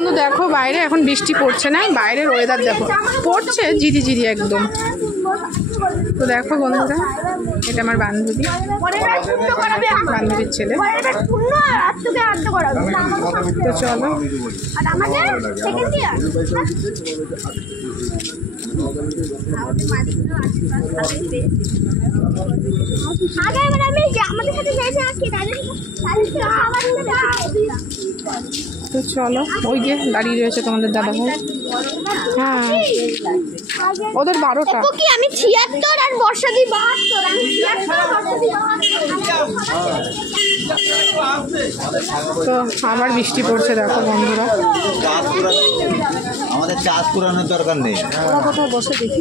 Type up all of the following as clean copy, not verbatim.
বন্ধু দেখো বাইরে এখন বৃষ্টি পড়ছে না, বাইরের ওয়েদার দেখো, পড়ছে জিরি জিরি একদম। তো দেখো বন্ধুরা, এটা আমার বান্ধবী, বান্ধবীর ছেলে। তো চলো তো চলো, ওই যে দাঁড়িয়ে রয়েছে তোমাদের দাদা ভাই। হ্যাঁ ওদের 12টা। আমি 76 আর বর্ষা দি 72। আমি 76 তো আবার বৃষ্টি পড়ছে দেখো বন্ধুরা। আমাদের চাষ পুরানোর দরকার নেই। ওরা কোথাও বসে দেখি।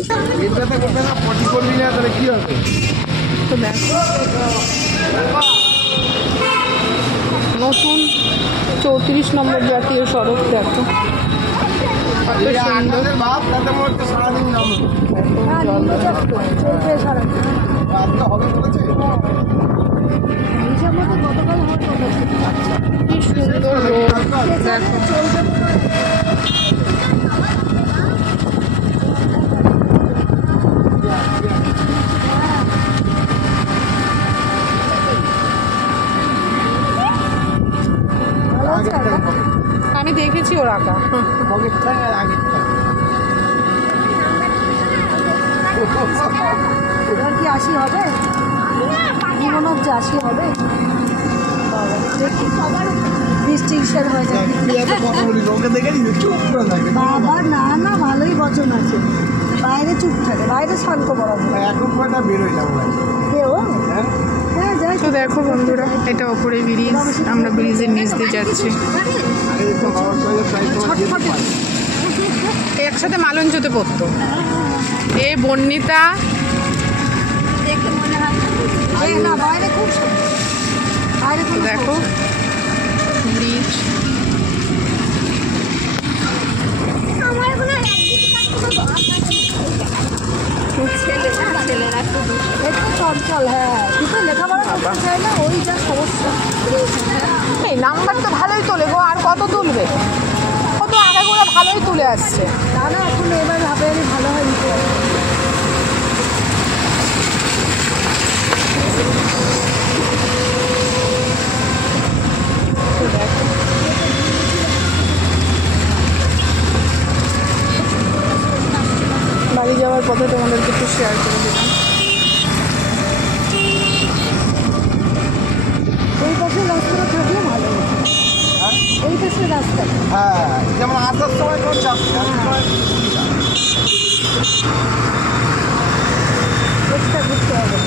তো দেখো নতুন 34 নম্বর জাতীয় সড়ক দেখো কত সুন্দর। কি সুন্দর রোড দেখো। আমি দেখেছি ওর আঁকা। কি 80 হবে? মনে হচ্ছে 80 হবে। ডিস্টিংশন হয়ে যাবে। বাবা না না, ভালোই বচন আছে। বাইরে চুপ থাকে, বাইরে শান্ত করা তো দেখো বন্ধুরা, এটা ওপরে ব্রিজ, আমরা ব্রিজের নিচ দিয়ে যাচ্ছি। একসাথে মালঞ্চতে পড়তো এ বর্ণিতা। দেখো ব্রিজ। চঞ্চল, হ্যাঁ কিন্তু লেখাপড়া করতে চাই না, ওই যা সমস্যা। এই নাম্বার তো ভালোই তোলে গো, আর কত তুলবে? কত আগাগোড়া ভালোই তুলে আসছে। না না, এখন এবার ভাবে আমি ভালো হয় নিতে পারি। বাড়ি যাওয়ার পথে তোমাদেরকে একটু শেয়ার করে দিলাম। এই পাশে রাস্তাটা থাকলে ভালো হতো। এই পাশে রাস্তা, হ্যাঁ, যেমন আসার সময় কোন চাপ নেই। ঘুরতে হবে।